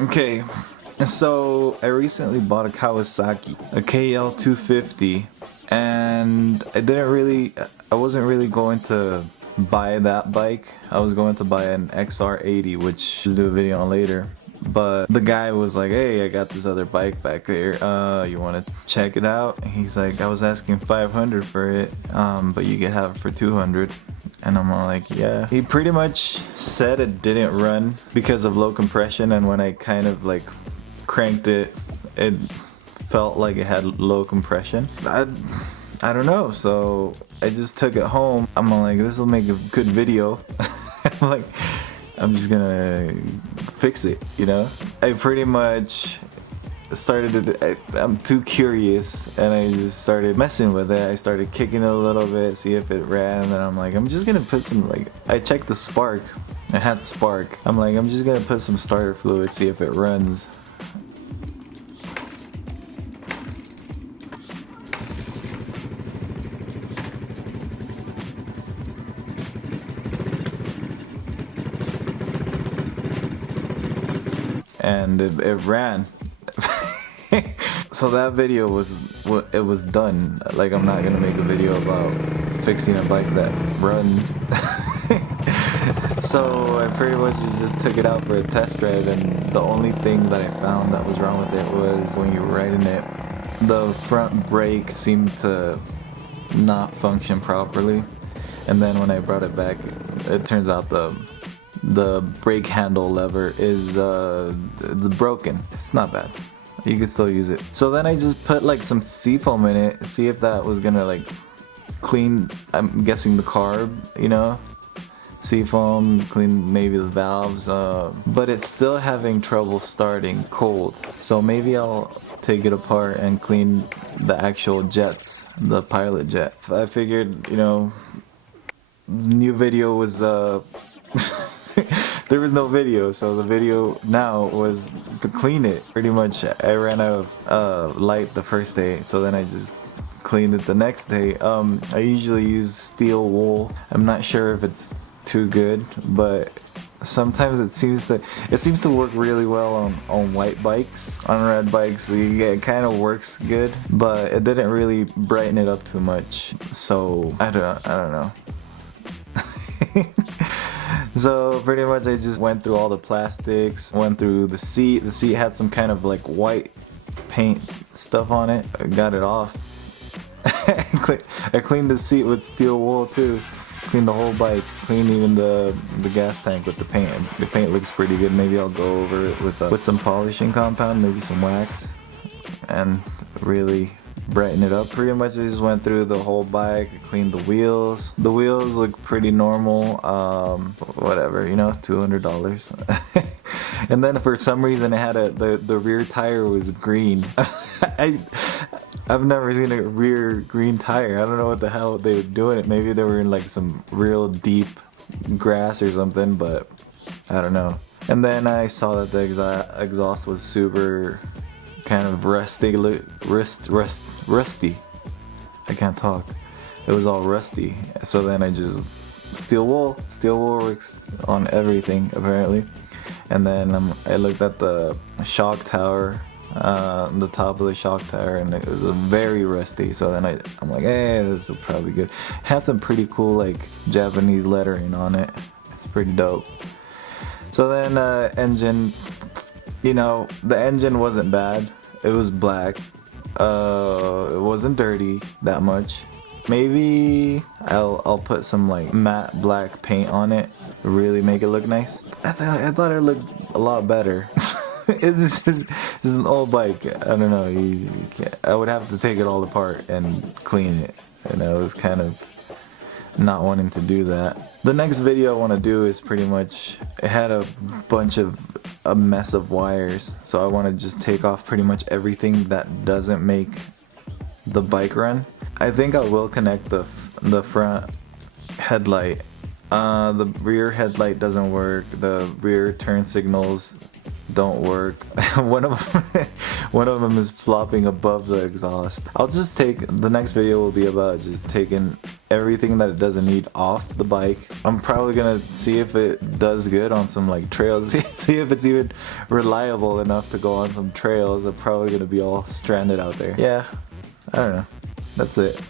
Okay, so I recently bought a Kawasaki, a KL250, and I wasn't really going to buy that bike. I was going to buy an XR80, which I'll do a video on later. But the guy was like, hey, I got this other bike back there, you want to check it out? He's like, I was asking 500 for it, but you can have it for 200. And I'm all like, yeah. He pretty much said it didn't run because of low compression, and when I kind of like cranked it, it felt like it had low compression. I don't know, so I just took it home. I'm like, this will make a good video. I'm just gonna fix it, you know? I pretty much I'm too curious, and I just started messing with it. I started kicking it a little bit, see if it ran, and then I'm like, I'm just gonna put some, I checked the spark. It had spark. I'm like, I'm just gonna put some starter fluid, see if it runs. And it ran. So that video was done. Like, I'm not gonna make a video about fixing a bike that runs. So I pretty much just took it out for a test drive, and the only thing that I found that was wrong with it was when you were riding it, the front brake seemed to not function properly. And then when I brought it back, it turns out the brake handle lever is broken. It's not bad. You could still use it. So then I just put like some seafoam in it, see if that was gonna like clean, I'm guessing the carb, you know? Seafoam, clean maybe the valves, but it's still having trouble starting cold. So maybe I'll take it apart and clean the actual jets, the pilot jet. I figured, you know, new video was there was no video, so the video now was to clean it. Pretty much I ran out of light the first day, so then I just cleaned it the next day. I usually use steel wool. I'm not sure if it's too good, but sometimes it seems to work really well on white bikes. On red bikes, it kind of works good, but it didn't really brighten it up too much. So I don't know. So pretty much I just went through all the plastics, went through the seat. The seat had some kind of like white paint stuff on it. I got it off. I cleaned the seat with steel wool too. Cleaned the whole bike. Cleaned even the gas tank with the paint. The paint looks pretty good. Maybe I'll go over it with some polishing compound, maybe some wax, and really brighten it up. Pretty much I just went through the whole bike, cleaned the wheels. The wheels look pretty normal, whatever, you know, $200. And then for some reason it had the rear tire was green. I've never seen a rear green tire. I don't know what the hell they were doing it. Maybe they were in like some real deep grass or something, but I don't know. And then I saw that the exhaust was super kind of rusty. I can't talk. It was all rusty. So then I just steel wool works on everything apparently. And then I looked at the shock tower, the top of the shock tower, and it was very rusty. So then I'm like, hey, this will probably be good. It had some pretty cool like Japanese lettering on it. It's pretty dope. So then engine, you know, the engine wasn't bad. It was black. It wasn't dirty that much. Maybe I'll put some like matte black paint on it, really make it look nice. I thought it looked a lot better. It's just an old bike. I don't know. You can't. I would have to take it all apart and clean it, and I was kind of not wanting to do that. The next video I want to do is pretty much, it had a mess of wires, so I want to just take off pretty much everything that doesn't make the bike run. I think I will connect the front headlight. The rear headlight doesn't work. The rear turn signals don't work. one of them is flopping above the exhaust. I'll just take, the next video will be about just taking everything that it doesn't need off the bike. I'm probably gonna see if it does good on some like trails, see if it's even reliable enough to go on some trails. I'm probably gonna be all stranded out there. Yeah, I don't know. That's it.